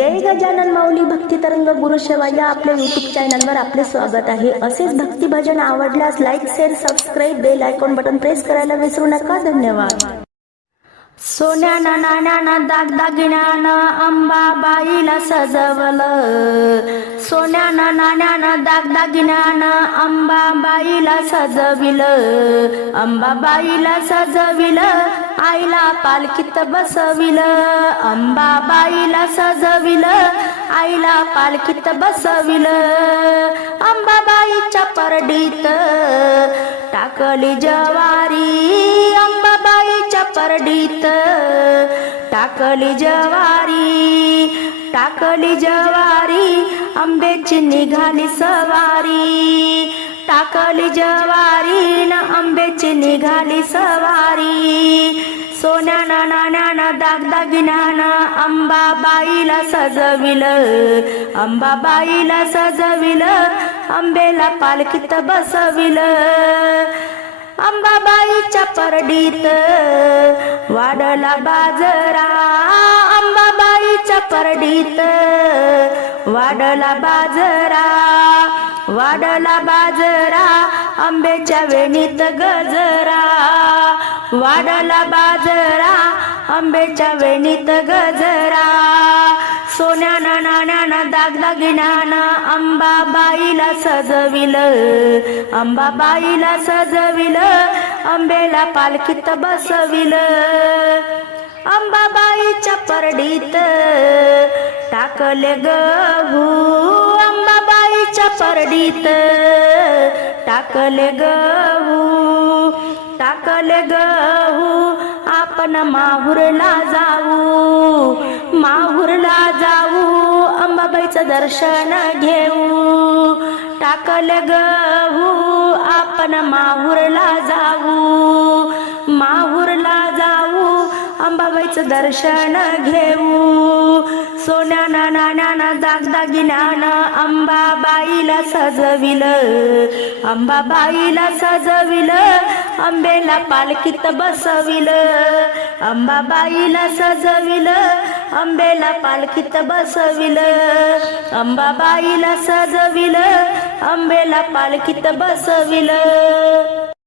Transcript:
जय गजानन माऊली भक्ती तरंग गुरु सेवा या आपल्या युट्यूब चॅनलवर आपले स्वागत आहे. असेच भक्ती भजन आवडल्यास like share subscribe bell icon button press करायला विसरू नका. धन्यवाद. सोन्यानं नाण्यानं दागदागिण्यानं अंबाबाईला सजवलं. सोन्यानं नाण्यानं दागदागिन्यानं अंबाबाईला सजविलं. अंबाबाईला सजविलं आईला पालखीत बसविलं. अंबाबाईला सजविलं आईला पालखीत बसविलं. अंबाबाईच्या परडीत टाकली जवारी. अंबाबाईच्या परडीत टाकली जवारी. टाकली जवारी आंब्याची निघाली सवारी. टाकली जवारी न आंब्याची निघाली सवारी. सोन्यानं नाण्यानं दागदागिन्यानं अंबाबाईला सजविलं. अंबाबाईला सजविलं आंबेला पालखीत बसविलं. अंबाबाईच्या परडीत वाढला बाजरा अंबा परडीत. वाडला बाजरा वाडला बाजरा आंब्याच्या वेणीत गजरा. वाडला बाजरा आंब्याच्या वेणीत गजरा. सोन्याना नाण्यानं दागदागिन्यानं अंबाबाईला सजविलं. अंबाबाईला सजविलं आंबेला पालखीत बसविलं. अंबाबाईच्या परडीत टाकले गहू अंबाबाईच्या परडीत. टाकले गहू टाकले गहू आपण माहूरला जाऊ. माहूरला जाऊ अंबाबाईचं दर्शन घेऊ. टाकले गहू आपण माहूरला जाऊ. माहूर अंबाबाईचं दर्शन घेऊ. सोन्यानं नाण्यानं दागदागिन्यानं अंबाबाईला सजविलं. अंबाबाईला सजविल. आंबेला पालखीत बसविल. अंबाबाईला सजविल. आंबेला पालखीत बसविलं. अंबाबाईला सजविल. आंबेला पालखीत बसविलं.